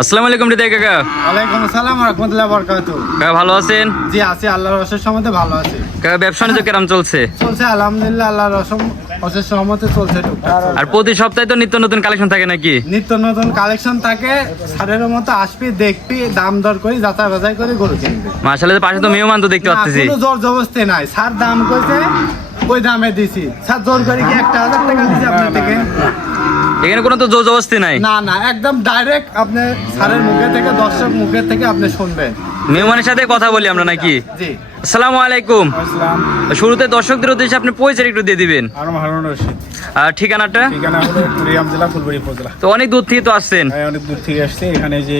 আসসালামু আলাইকুম হৃদয় কাকা। ওয়ালাইকুম আসসালাম ওয়া রাহমাতুল্লাহি ওয়া বারাকাতুহু। কাকা ভালো আছেন? জি আছি, আল্লাহর অশেষ রহমতে ভালো আছি। কাকা ব্যবসা বাণিজ্য কেমন চলছে? চলছে আলহামদুলিল্লাহ, আল্লাহর অশেষ রহমতে চলছে টুকটাক। আর প্রতি সপ্তাহে তো নিত্য নতুন কালেকশন থাকে নাকি? নিত্য নতুন কালেকশন থাকে, সারের মতো আসবি দেখবি, দাম দর করি, যাচাই বাছাই করে গরু কিনবি। মাশাআল্লাহ, পাশে তো মেহমান তো দেখতে না, পাচ্ছি। কোনো জোর জবরদস্তি নাই, সার দাম কইছে ওই দামে দিছি। স্যার জোর করে কি 1000 টাকা দিছি আপনার থেকে? এখানে কোনো তো জোর জবরদস্তি নাই। না না, একদম ডাইরেক্ট আপনি স্যারের মুখে থেকে, দর্শক মুখে থেকে আপনি শুনবেন। মেহমানের সাথে কথা বলি আমরা নাকি? জি। আসসালামু আলাইকুম। আসসালাম। শুরুতে দর্শকদের উদ্দেশ্যে আপনি পরিচয় একটু দিয়ে দিবেন আরম হারুন রশিদ। আর ঠিকানাটা? ঠিকানা হলো কুড়িগ্রাম জেলা ফুলবাড়ি উপজেলা। তো অনেক দূর থেকে তো আসছেন। অনেক দূর থেকে আসছে, এখানে যে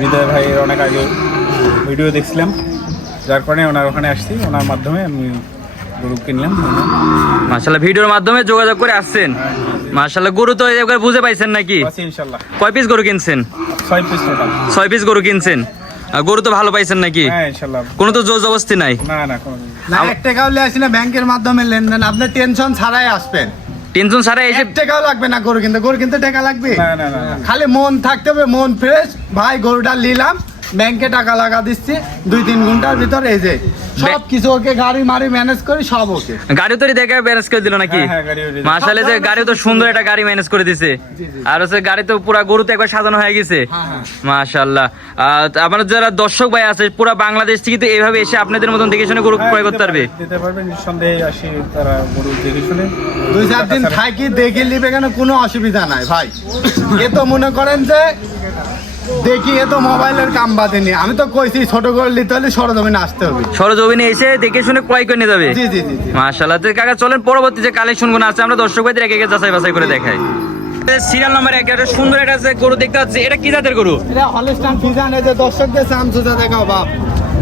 হৃদয় ভাইয়ের অনেক আগে ভিডিও দেখছিলাম, যার কারণে ওনার ওখানে আসছি, ওনার মাধ্যমে আমি গরু কিনলাম। মাশাআল্লাহ, ভিডিওর মাধ্যমে যোগাযোগ করে আসছেন। মাশাআল্লাহ, গরু তো এবার বুঝে পাইছেন নাকি? ইনশাল্লাহ কয় পিস গরু কিনছেন? 6 পিস টোটাল। 6 পিস গরু কিনছেন। আর গরু তো ভালো পাইছেন নাকি? হ্যাঁ ইনশাল্লাহ। কোনো তো জোর জবরদস্তি নাই? না না, কোনো না। 1 টাকাও নিয়ে আসি না, ব্যাংকের মাধ্যমে লেনদেন, আপনি টেনশন ছাড়াই আসবেন। টেনশন ছাড়া এসে 1 টাকাও লাগবে না, গরু কিনতে টাকা লাগবে না না না না। খালি মন থাকতে হবে, মন ফ্রেশ। ভাই গরুটা নিলাম, ব্যাংকে টাকা লাগা দিচ্ছি, 2-3 ঘন্টার ভিতর এই যে সব কিছু ওকে, গাড়ি মারি ম্যানেজ করি সব ওকে। গাড়ি তো দেখে ম্যানেজ করে দিল নাকি? হ্যাঁ, হ্যাঁ, গাড়ি ওরে। মাশাআল্লাহ, যে গাড়ি তো সুন্দর একটা গাড়ি ম্যানেজ করে দিছে। জি, জি। আর হচ্ছে গাড়ি তো পুরো গরু তো একবার সাজানো হয়ে গেছে। হ্যাঁ, হ্যাঁ। মাশাআল্লাহ। আমার যারা দর্শক ভাই আছে পুরো বাংলাদেশ থেকে তো এইভাবে এসে আপনাদের মতন দেখে শুনে গরু ক্রয় করতে পারবে। দিতে পারবে নিঃসন্দেহে, আসি তারা গরু দেখে শুনে 2-4 দিন থাকি দেখে নিবে, কেন কোনো অসুবিধা নাই ভাই। এ তো মনে করেন যে দেখি, এ তো মোবাইলের কাম বাদেনি। আমি তো কইছি ছোট করে নিতে হলে সরজমিনে আসতে হবে। সরজমিনে এসে দেখে শুনে ক্রয় করে নিয়ে যাবে। জি জি জি জি। মাশাআল্লাহ। তো কাকা চলেন পরবর্তী যে কালেকশন গুলো আছে আমরা দর্শক ভাইদের একে একে যাচাই বাছাই করে দেখাই। সিরিয়াল নাম্বার 1 একটা সুন্দর একটা যে গরু দেখতে পাচ্ছি, এটা কি জাতের গরু? এটা হলস্টাইন ফ্রিজিয়ান, এই যে দর্শকদের সামসুজা দেখাও বাপ।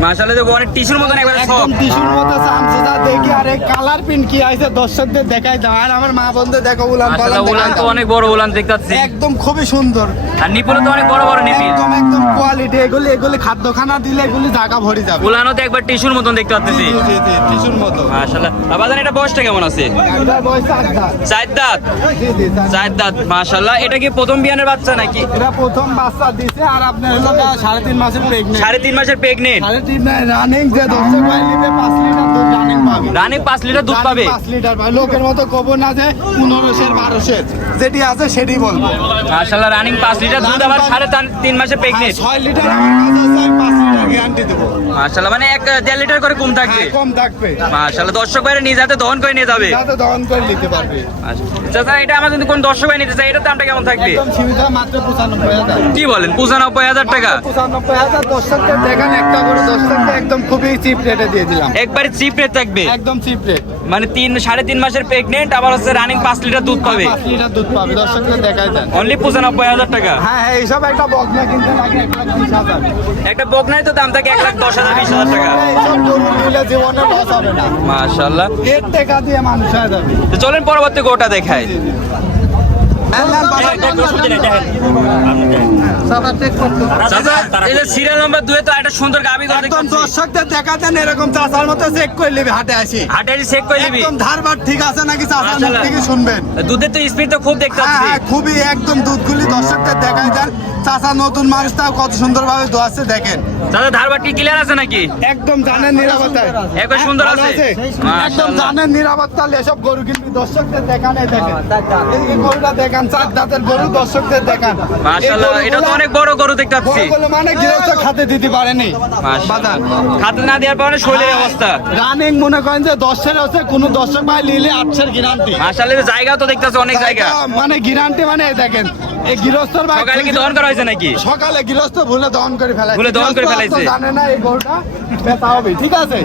মাশাআল্লাহ, যে অনেক টিস্যুর মতন একবার সব। একদম টিস্যুর মতো সামসুজা দেখি, আর এই কালার প্রিন্ট কি আইছে দর্শকদের দেখাই দাও, আর আমার মা বন্ধুদের দেখো উলান পালান মাশাআল্লাহ, উলান দেখাই তো দাও। অনেক বড় উলান দেখতে পাচ্ছি। একদম খুবই সুন্দর, আর নিপুল তো অনেক বড় বড় নিপিল। একদম কোয়ালিটি। এগুলি খাদ্যখানা দিলে এগুলি জায়গা ভরে যাবে। উলানও তো একবার টিস্যুর মতন দেখতে পাচ্ছি। জি জি জি, টিস্যুর মতো। মাশাআল্লাহ। বাজান এটা বয়সটা কেমন আছে? একটার বয়স 4 দাঁত। 4 দাঁত। জি জি, 4 দাঁত। মাশাআল্লাহ, এটা কি প্রথম বিয়ানের বাচ্চা নাকি? এটা প্রথম বাচ্চা দিছে, আর আপনার হলো 3.5 মাসের প্রেগনেন্ট। 3.5 মাসের প্রেগনেন্ট। 3.5 রানিং, যে দর্শক ভাই নিবে 5 লিটার দুধ রানিং পাবে। রানী 5 লিটার দুধ পাবে। 5 লিটার ভাই, লোকের মতো কব না যে 1500 1200, যেটি আছে সেটি বলবো। মাশাআল্লাহ, রানিং 5 লিটার দুধ, আবার 3.5 মাসের প্রেগনেন্ট। 6 লিটার আমার কাছে আছে, আমি 5 লিটার গ্যারান্টি দেবো। মাশাআল্লাহ, মানে 1.5 লিটার করে কম থাকবে। হ্যাঁ, কম থাকবে। মাশাআল্লাহ, দর্শক ভাইরা নিজ হাতে দহন করে নিয়ে যাবে। যাতে দহন করে নিতে পারবে। চাচা, এটা আমার যদি কোন দর্শক ভাই নিতে চায়, এটার দামটা কেমন থাকবে? একদম সীমিত, মাত্র 95,000। কি বলেন, 95,000 টাকা? 95,000 দর্শকদের দেখেন, একটা করে দর্শকদের একদম খুবই চিপ রেটে দিয়ে দিলাম। একবারে চিপ রেট থাকবে। একদম চিপ রেট। মানে 3.5 মাসের প্রেগনেন্ট, আবার হচ্ছে রানিং 5 লিটার দুধ পাবে। 5 লিটার দুধ পাবে, দর্শকদের দেখাই দেন। অনলি 95,000 টাকা। হ্যাঁ হ্যাঁ, এইসব একটা বকনা কিনতে লাগে 1,20,000। একটা বকনায় তো দাম থাকে 1,10,000 20,000 টাকা। এইসব গরু নিলে জীবনে লস হবে না। মাশাআল্লাহ। এর টাকা দিয়ে মানুষ হয়ে যাবে। তো চলেন পরবর্তী গোটা দেখাই। চাচা, এই যে সিরিয়াল নাম্বার 2 এ তো একটা সুন্দর গাবি গরু একদম দেখতেছি। দর্শকদের দেখা দেন, এরকম চাচার মতো চেক করে নেবে, হাটে আসি হাটে চেক করে নিবি। একদম ধারবার ঠিক আছে নাকি চাচার মুখ মাশাআল্লাহ। থেকে শুনবেন। দুধের তো স্পিড তো খুব দেখতে হ্যাঁ পাচ্ছি। হ্যাঁ, খুবই একদম দুধগুলি দর্শকদের দেখাই দেন। চাচা নতুন মানুষ, তাও কত সুন্দর ভাবে দোয়াচ্ছে দেখেন। চাচা, ধারবার কি ক্লিয়ার আছে নাকি? একদম জানেন নিরাপত্তায়, একবার সুন্দর ভালো আছে। একদম মাশাআল্লাহ। জানেন নিরাপত্তা, এসব গরু কিনবি দর্শকদের দেখান। এই দেখেন, এই গরুটা দেখান, 4 দাঁতের গরু, দর্শকদের দেখান। মাশাআল্লাহ, এটা তো অনেক বড় গরু দেখতে পাচ্ছি। বড়গুলো মানে গৃহস্থ খাতে দিতে পারেনি। মাশাআল্লাহ, খাতে না দেওয়ার পরে শরীরের অবস্থা। রানিং মনে করেন যে 10-এর আছে, কোন দর্শক ভাই নিলে 8-এর গ্যারান্টি। মাশাআল্লাহ, জায়গা তো দেখতেছে অনেক জায়গা। মানে গ্যারান্টি, মানে এই দেখেন, এই গৃহস্থর ভাই সকালে কি দহন করা হয়েছে নাকি? সকালে গৃহস্থ ভুলে দহন করে ফেলাইছে। ভুলে দহন করে গৃহস্থ ফেলাইছে। তো জানে না এই গরুটা বেচা হবে, ঠিক আছে।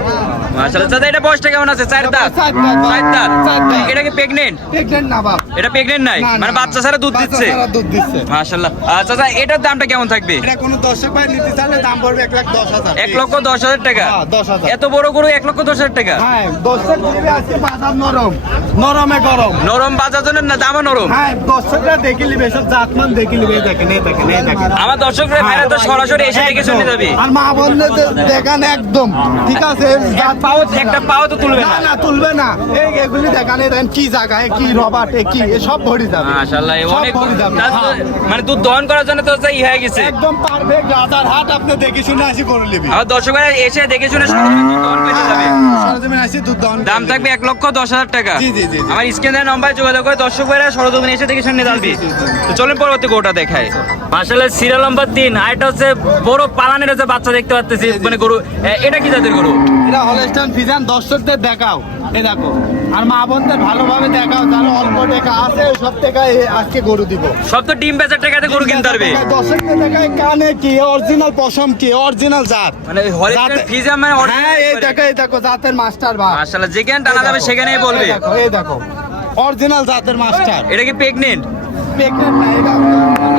মাশাআল্লাহ, চাচা এটা বয়সটা কেমন আছে? 4 দাঁত। 4 দাঁত। 4 দাঁত। 4 দাঁত। এটা কি প্রেগনেন্ট? প্রেগনেন্ট না বাপ। এটা প্রেগনেন্ট নাই, না, না, মানে না। বাচ্চা ছাড়া দুধ বাচ্চা দিচ্ছে। ছাড়া দুধ দিচ্ছে। মাশাআল্লাহ। চাচা, এটার দামটা কেমন থাকবে? এটা কোন দর্শক ভাই নিতে চাইলে দাম পড়বে 1,10,000। 1,10,000 টাকা। হ্যাঁ, 10,000। এত বড় গরু 1,10,000 টাকা? হ্যাঁ, দর্শক বলবে আজকে বাজার নরম, নরমে গরম। নরম বাজার জন্য না, দামও নরম। হ্যাঁ, দর্শকরা দেখে নিবে, সব জাত জাতমান দেখে নিবে, এই দেখেন এই দেখেন এই দেখেন। আমার দর্শকরা ভাইরা তো সরাসরি এসে দেখে শুনে যাবে। আর মা বললে দেখান একদম ঠিক আছে। একটা পাও তো তুলবে না না। না তুলবে না, এই এগুলি দেখান, এই দেখেন কি জায়গায় কি রবার্ট কি সব ভরি যাবে। মাশাআল্লাহ সব অনেক ভরি যাবে। মানে দুধ দহন করার জন্য তো ই হয়ে গেছে। একদম পারফেক্ট রাজার হাট, আপনি দেখে শুনে আসি করে নিবি। আমার দর্শকরা এসে দেখে শুনে সরাসরি দুধ দহন করে যাবে। সরজমিনে আসি দুধ দহন দাম থাকবে 1,10,000 টাকা। জি, জি, জি, জি। আমার স্ক্রিনের নম্বরে যোগাযোগ করে দর্শক ভাইরা সরজমিনে এসে দেখে শুনে যাবে। তো চলেন পরবর্তী গরুটা দেখায়। মাশাআল্লাহ সিরিয়াল নাম্বার 3, আর এটা হচ্ছে বড় পালানের যে বাচ্চা দেখতে পাচ্ছি, মানে গরু এটা কি জাতের গরু? এটা হলস্টাইন ফ্রিজিয়ান, দর্শকদের দেখাও, এই দেখো। আর মা বোনদের ভালোভাবে দেখাও, যারা অল্প টাকা আছে সব টাকায় আজকে গরু দিব। সব তো ডিম বেচার টাকাতে গরু কিনতে পারবে। দর্শকদের দেখায় কানে কি অরিজিনাল পশম কি অরিজিনাল জাত। মানে হলিস্টাইন জাতের- ফ্রিজিয়ান মানে হ্যাঁ এই original। দেখো জাতের মাস্টার ভাই। মাশাআল্লাহ যেখানে টানা যাবে সেখানেই বলবে। এই দেখো অরিজিনাল জাতের মাস্টার। এটা কি প্রেগনেন্ট? প্রেগনেন্ট না, এটা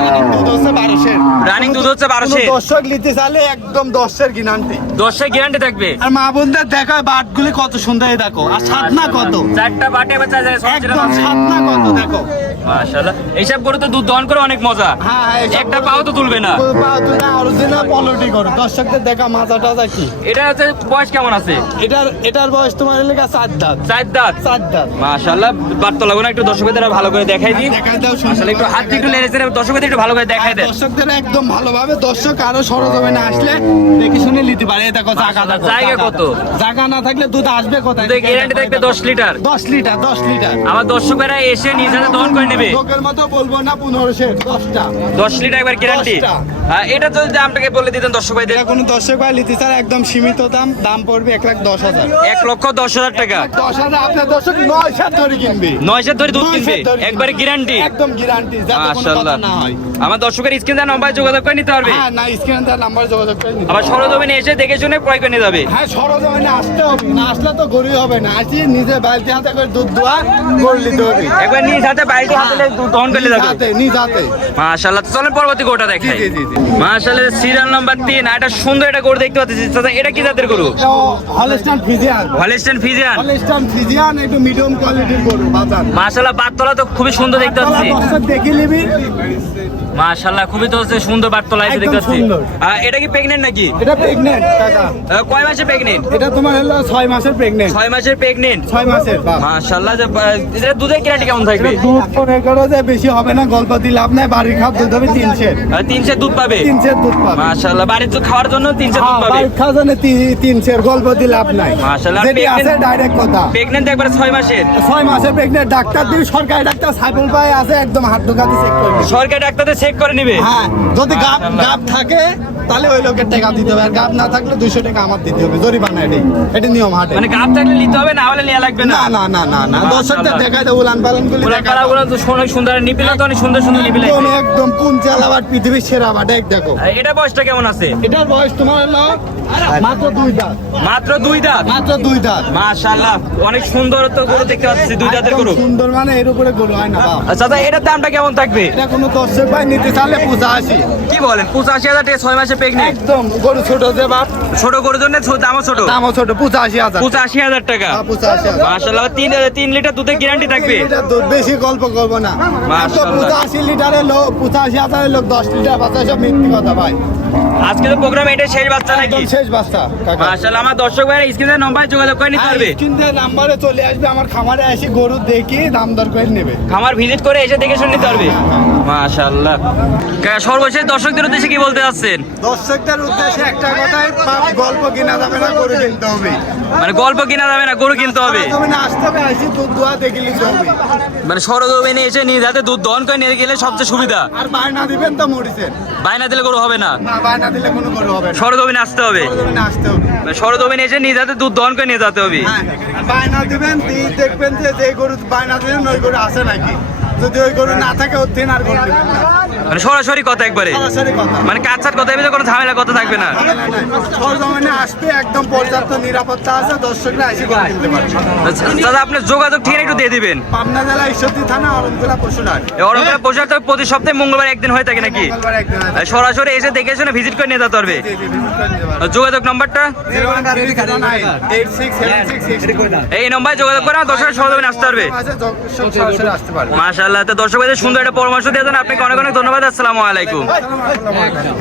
রানিং দুধ হচ্ছে 1200। রানিং দুধ হচ্ছে 1200। কোনো দর্শক নিতে চাইলে একদম 10-এর গিনান্টি। 10 গ্যারান্টি থাকবে। আর মা বোনদের দেখায় বাটগুলি কত সুন্দর, এই দেখো। আর সাদনা কত, চারটা বাটে বাচ্চা যায় একদম সাদনা কত দেখো। মাশাআল্লাহ এইসব গরু তো দুধ দহন করে অনেক মজা। হ্যাঁ একটা পাও তো তুলবে না। অরিজিনাল পলিটি করো, দর্শকদের দেখা মাজা টাজা কি। এটা হচ্ছে বয়স কেমন আছে? এটার বয়স তোমার লেখা 4 দাঁত। 4 দাঁত। 4 দাঁত। মাশাআল্লাহ বার্তা লাগো না, একটু দর্শকদের ভালো করে দেখাই দিই। দেখাই দাও আসলে একটু হাত দিয়ে একটু লেনেছেন, দর্শকদের একটু ভালো করে দেখাই দেন। দর্শকদের একদম ভালোভাবে, দর্শক আরো সরজমিনে আসলে দেখে শুনে নিতে পারে। এই দেখো জায়গা দেখো, জায়গা কত? জায়গা না থাকলে দুধ আসবে কোথায়? দুধের গ্যারান্টি থাকবে 10 লিটার। 10 litre 10 litre. আমার দর্শকেরা এসে নিজ হাতে দহন করে নেবে। লোকের মতো বলবো না, 1500 10টা 10 লিটার একবার গ্যারান্টি। 10টা। এটা যদি দামটাকে বলে দিতেন দর্শক ভাইদের। এটা কোনো দর্শক ভাই নিতে চায় একদম সীমিত দাম পড়বে 1,10,000। 1,10,000 টাকা। 10,000 আপনার দর্শক 9 ধরে কিনবে। 9 ধরে দুধ 9 কিনবে ধরে একবারে গ্যারান্টি। একদম গ্যারান্টি, যাতে কোনো মাশাআল্লাহ কথা না হয়। আমার দর্শকের স্ক্রিন দেওয়া নম্বরে যোগাযোগ করে নিতে পারবে। হ্যাঁ না, স্ক্রিনে তার নাম্বার যোগাযোগ করে নিতে আবার সরজমিনে এসে দেখে শুনে ক্রয় করে নিয়ে যাবে। হ্যাঁ সরজমিনে আসতে হবে, না আসলে তো গরুই হবে না। আসি নিজে বালতি হাতে করে দুধ দোয়া করে নিতে হবে। একবার নিজ হাতে বাড়িতে হাতে দুধ দহন করে নিয়ে যাবে। নিজ হাতে। মাশাআল্লাহ তো চলেন পরবর্তী গরুটা দেখাই। জি, জি, জি। মাশাআল্লাহ সিরিয়াল নাম্বার 3, আর এটা সুন্দর একটা গরু দেখতে পাচ্ছি। চাচা এটা কি জাতের গরু? Holstein Friesian. Holstein Friesian. Holstein Friesian একটু মিডিয়াম কোয়ালিটির গরু বাজার। মাশাআল্লাহ বাততলা তো খুবই সুন্দর দেখতে পাচ্ছি। দর্শক দেখে নিবি। মাশাআল্লাহ খুবই তো হচ্ছে সুন্দর বাততলা এসে দেখতে একদম পাচ্ছি। সুন্দর। এটা কি প্রেগনেন্ট নাকি? এটা প্রেগনেন্ট কাকা। কয় মাসে প্রেগনেন্ট? এটা তোমার হলো 6 মাসের প্রেগনেন্ট। 6 মাসের প্রেগনেন্ট। 6 মাসের বাহ। মাশাআল্লাহ এটা দুধের গ্যারান্টি কেমন থাকবে? দুধ মনে করো যে বেশি হবে না, গল্প দিয়ে লাভ নাই। বাড়ির খাওয়া দুধ হবে 300। 300 দুধ পাবে। 300 দুধ পাবে। মাশাআল্লাহ বাড়ির দুধ খাওয়ার জন্য 300 দুধ পাবে। বাড়ির খাওয়া জানে 300, গল্প দিয়ে লাভ নাই। মাশাআল্লাহ, যেটি আছে pregnant- ডাইরেক্ট কথা। প্রেগনেন্ট একবার 6 মাসের। 6 মাসের প্রেগনেন্ট, ডাক্তার দিয়ে সরকারি ডাক্তার সাইফুল ভাই আছে, একদম হাত ঢোকাতে চেক করবে। সরকারি ডাক্তারদের চেক করে নিবে। হ্যাঁ যদি গাব থাকে তাহলে ওই লোকের টাকা দিতে হবে, আর গাব না থাকলে 200 টাকা আমার দিতে হবে, জরিমানা। এটা নিয়ম হাটে। মানে গাব থাকলে নিতে হবে, না হলে নেওয়া লাগবে না। না না না না না, দর্শকদের দেখাই দেবো উলান পালন করলে ওরা দেখাই দেবো। পালাগুলো তো অনেক সুন্দর, নিপিলা তো অনেক সুন্দর সুন্দর নিপিলা। একদম একদম কোন চালাবার পৃথিবীর সেরা বাট দেখো। এটা বয়সটা কেমন আছে? এটার বয়স তোমার হলো মাত্র 2 দাঁত। মাত্র 2 দাঁত। মাত্র 2 দাঁত। মাশাআল্লাহ অনেক সুন্দর তো গরু দেখতে পাচ্ছি, 2 দাঁতের একদম গরু। সুন্দর, মানে এর উপরে গরু হয় না বাপ। আচ্ছা এটার দামটা কেমন থাকবে? এটা কোনো দর্শক ভাই নিতে চাইলে 85। কি বলেন 85,000 টাকা 6 মাসে প্রেগনেন্ট? একদম গরু ছোট যে বাপ, ছোট গরুর জন্য দামও ছোট। দামও ছোট, 85,000। 85,000 টাকা। 85,000। মাশাআল্লাহ 3 লিটার দুধের গ্যারান্টি থাকবে। লিটার দুধ, বেশি গল্প করবো না। মাশাআল্লাহ। 85 লিটারের লোক, 85,000 লোক 10 লিটার বাচ্চা, সব মিথ্যে কথা ভাই। আজকে তো প্রোগ্রাম এটা শেষ বাচ্চা নাকি? একদম শেষ বাচ্চা কাকা। মাশাআল্লাহ আমার দর্শক ভাইরা স্ক্রিনের নম্বরে যোগাযোগ করে নিতে পারবে। স্ক্রিনের নাম্বারে চলে আসবে, আমার খামারে এসে গরু দেখি দাম দর করে নেবে। খামার ভিজিট করে এসে দেখে শুনে নিতে পারবে। মাশাআল্লাহ সর্বশেষ দর্শকদের উদ্দেশ্যে কি বলতে যাচ্ছেন? দর্শকদের উদ্দেশ্যে একটা কথাই, গল্প কিনা যাবে না, গরু কিনতে হবে। মানে গল্প কিনা যাবে না, গরু কিনতে হবে। তুমি না আসতে হবে, আসি দুধ দোয়া দেখে নিতে হবে। মানে সরজমিনে এসে নিজ হাতে দুধ দহন করে নিয়ে গেলে সবচেয়ে সুবিধা। আর বায়না দিবেন তো মরিছেন, বাইনা দিলে গরু হবে না, না বায়না দিলে কোনো গরু হবে না। সরজমিনে আসতে হবে। সরজমিনে আসতে হবে। মানে সরজমিনে এসে নিজ হাতে দুধ দহন করে নিয়ে যেতে হবে। হ্যাঁ, বায়না দিবেন, দেখবেন যে গরু বায়না দিবেন ওই গরু আছে নাকি। যদি ওই গরু না থাকে ওর দিন আর গরু দিবেন না। মানে সরাসরি কথা একবারে, সরাসরি কথা। মানে কাটছাট কথা ভিতরে কোনো ঝামেলা কথা থাকবে না। সরজমিনে আসবে, একদম পর্যাপ্ত নিরাপত্তা আছে, দর্শকরা এসে গরু কিনতে পারবে। দাদা আপনার যোগাযোগ ঠিকানা একটু দিয়ে দিবেন। পাবনা জেলা ঈশ্বরদী থানা, অরণ জেলা পশুরহাট। অরণকুলা পৌঁছার তো প্রতি সপ্তাহে মঙ্গলবার একদিন হয়ে থাকে নাকি? মঙ্গলবার একদিন আছে। সরাসরি এসে দেখে শুনে ভিজিট করে নিয়ে যেতে পারবে। জি, জি, visit করে নিতে পারবে। যোগাযোগ নাম্বারটা 01309867666 এই নম্বরে যোগাযোগ করে আমার দর্শক সহযোগী আসতে পারবে। আছে, দর্শক সরাসরি আসতে পারবে। মাশাআল্লাহ, তো দর্শক ভাইদের সুন্দর একটা পরামর্শ দিয়ে দেন, আপনাকে অনেক অনেক ধন্যবাদ। আসসালামু আলাইকুম। আসসালামু আলাইকুম।